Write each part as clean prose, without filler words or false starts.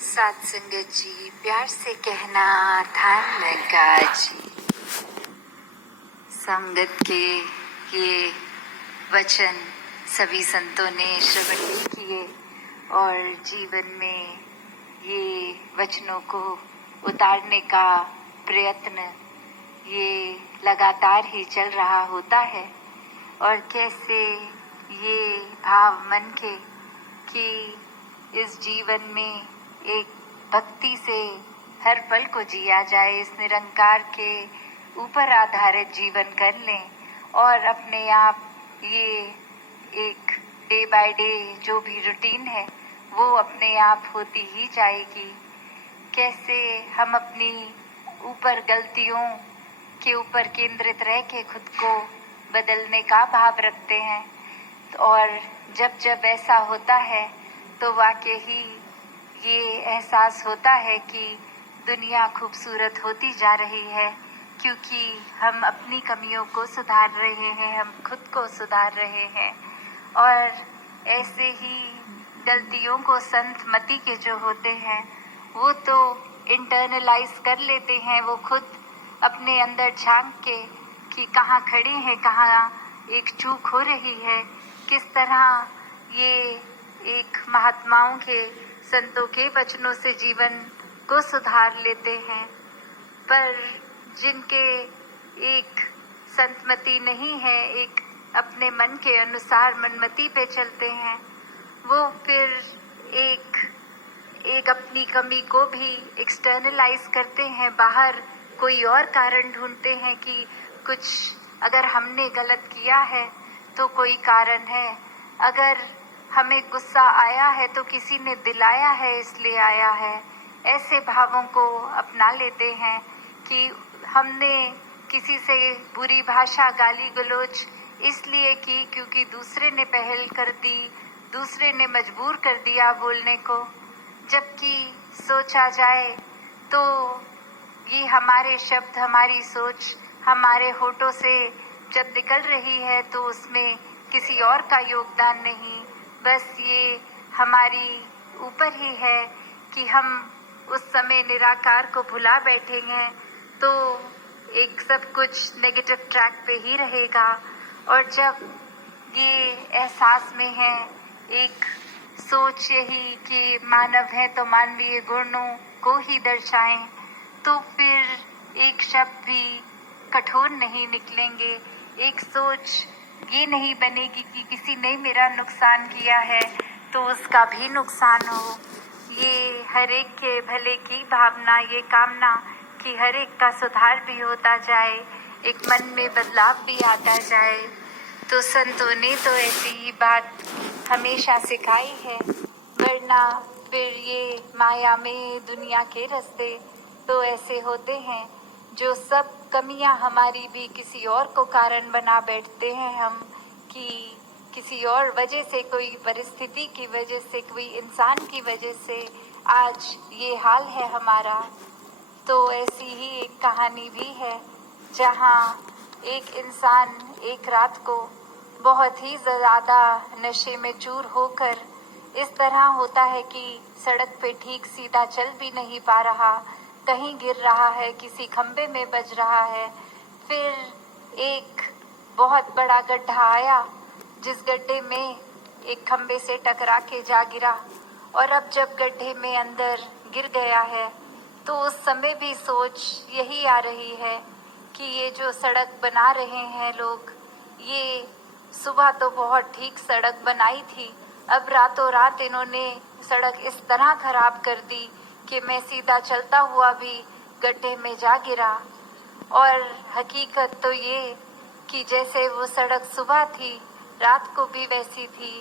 साथ संगत जी, प्यार से कहना ध्यान लगा जी। संगत के ये वचन सभी संतों ने श्रवण किए और जीवन में ये वचनों को उतारने का प्रयत्न ये लगातार ही चल रहा होता है। और कैसे ये भाव मन के कि इस जीवन में एक भक्ति से हर पल को जिया जाए, इस निरंकार के ऊपर आधारित जीवन कर लें और अपने आप ये एक डे बाय डे जो भी रूटीन है वो अपने आप होती ही जाएगी। कैसे हम अपनी ऊपर गलतियों के ऊपर केंद्रित रह के खुद को बदलने का भाव रखते हैं और जब जब ऐसा होता है तो वाकई ही ये एहसास होता है कि दुनिया खूबसूरत होती जा रही है, क्योंकि हम अपनी कमियों को सुधार रहे हैं, हम खुद को सुधार रहे हैं। और ऐसे ही गलतियों को संत मति के जो होते हैं वो तो इंटरनलाइज कर लेते हैं, वो खुद अपने अंदर झांक के कि कहाँ खड़े हैं, कहाँ एक चूक हो रही है, किस तरह ये एक महात्माओं के संतों के वचनों से जीवन को सुधार लेते हैं। पर जिनके एक संतमति नहीं है, एक अपने मन के अनुसार मनमति पे चलते हैं, वो फिर एक अपनी कमी को भी एक्सटर्नलाइज करते हैं, बाहर कोई और कारण ढूंढते हैं कि कुछ अगर हमने गलत किया है तो कोई कारण है, अगर हमें गुस्सा आया है तो किसी ने दिलाया है इसलिए आया है। ऐसे भावों को अपना लेते हैं कि हमने किसी से बुरी भाषा गाली गलौज इसलिए की क्योंकि दूसरे ने पहल कर दी, दूसरे ने मजबूर कर दिया बोलने को। जबकि सोचा जाए तो ये हमारे शब्द, हमारी सोच हमारे होठों से जब निकल रही है तो उसमें किसी और का योगदान नहीं, बस ये हमारी ऊपर ही है कि हम उस समय निराकार को भुला बैठेंगे तो एक सब कुछ नेगेटिव ट्रैक पे ही रहेगा। और जब ये एहसास में है, एक सोच यही कि मानव है तो मानवीय गुणों को ही दर्शाएं, तो फिर एक शब्द भी कठोर नहीं निकलेंगे, एक सोच ये नहीं बनेगी कि किसी ने मेरा नुकसान किया है तो उसका भी नुकसान हो। ये हर एक के भले की भावना, ये कामना कि हर एक का सुधार भी होता जाए, एक मन में बदलाव भी आता जाए। तो संतों ने तो ऐसी ही बात हमेशा सिखाई है, वरना फिर ये माया में दुनिया के रास्ते तो ऐसे होते हैं जो सब कमियां हमारी भी किसी और को कारण बना बैठते हैं हम, कि किसी और वजह से, कोई परिस्थिति की वजह से, कोई इंसान की वजह से आज ये हाल है हमारा। तो ऐसी ही एक कहानी भी है जहाँ एक इंसान एक रात को बहुत ही ज़्यादा नशे में चूर होकर इस तरह होता है कि सड़क पे ठीक सीधा चल भी नहीं पा रहा, कहीं गिर रहा है, किसी खंबे में बज रहा है। फिर एक बहुत बड़ा गड्ढा आया जिस गड्ढे में एक खंबे से टकरा के जा गिरा, और अब जब गड्ढे में अंदर गिर गया है तो उस समय भी सोच यही आ रही है कि ये जो सड़क बना रहे हैं लोग, ये सुबह तो बहुत ठीक सड़क बनाई थी, अब रातों रात इन्होंने सड़क इस तरह खराब कर दी कि मैं सीधा चलता हुआ भी गड्ढे में जा गिरा। और हकीकत तो ये कि जैसे वो सड़क सुबह थी रात को भी वैसी थी,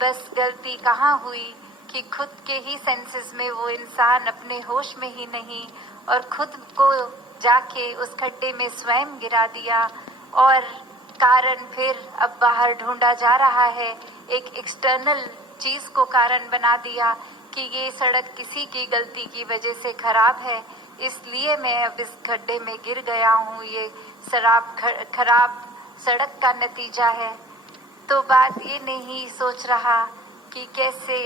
बस गलती कहाँ हुई कि खुद के ही सेंसेस में वो इंसान अपने होश में ही नहीं और खुद को जाके उस खड्डे में स्वयं गिरा दिया। और कारण फिर अब बाहर ढूंढा जा रहा है, एक एक्सटर्नल चीज़ को कारण बना दिया कि ये सड़क किसी की गलती की वजह से खराब है, इसलिए मैं अब इस गड्ढे में गिर गया हूँ, ये खराब सड़क का नतीजा है। तो बात ये नहीं सोच रहा कि कैसे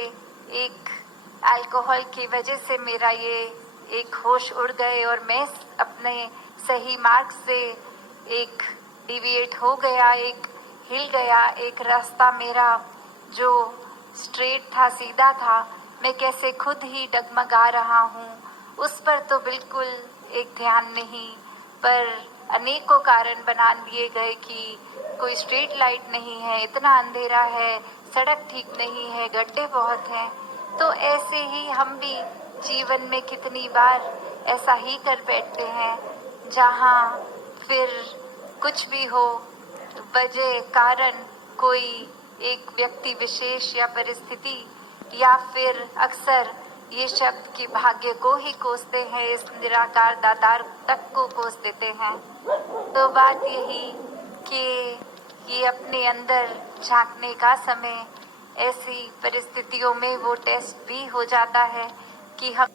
एक अल्कोहल की वजह से मेरा ये एक होश उड़ गए और मैं अपने सही मार्ग से एक डिविएट हो गया, एक हिल गया। एक रास्ता मेरा जो स्ट्रेट था, सीधा था, मैं कैसे खुद ही डगमगा रहा हूँ, उस पर तो बिल्कुल एक ध्यान नहीं, पर अनेकों कारण बना दिए गए कि कोई स्ट्रीट लाइट नहीं है, इतना अंधेरा है, सड़क ठीक नहीं है, गड्ढे बहुत हैं। तो ऐसे ही हम भी जीवन में कितनी बार ऐसा ही कर बैठते हैं, जहाँ फिर कुछ भी हो, वजह कारण कोई एक व्यक्ति विशेष या परिस्थिति, या फिर अक्सर ये शब्द कि भाग्य को ही कोसते हैं, इस निराकार दातार तक को कोस देते हैं। तो बात यही कि ये अपने अंदर झांकने का समय, ऐसी परिस्थितियों में वो टेस्ट भी हो जाता है कि हम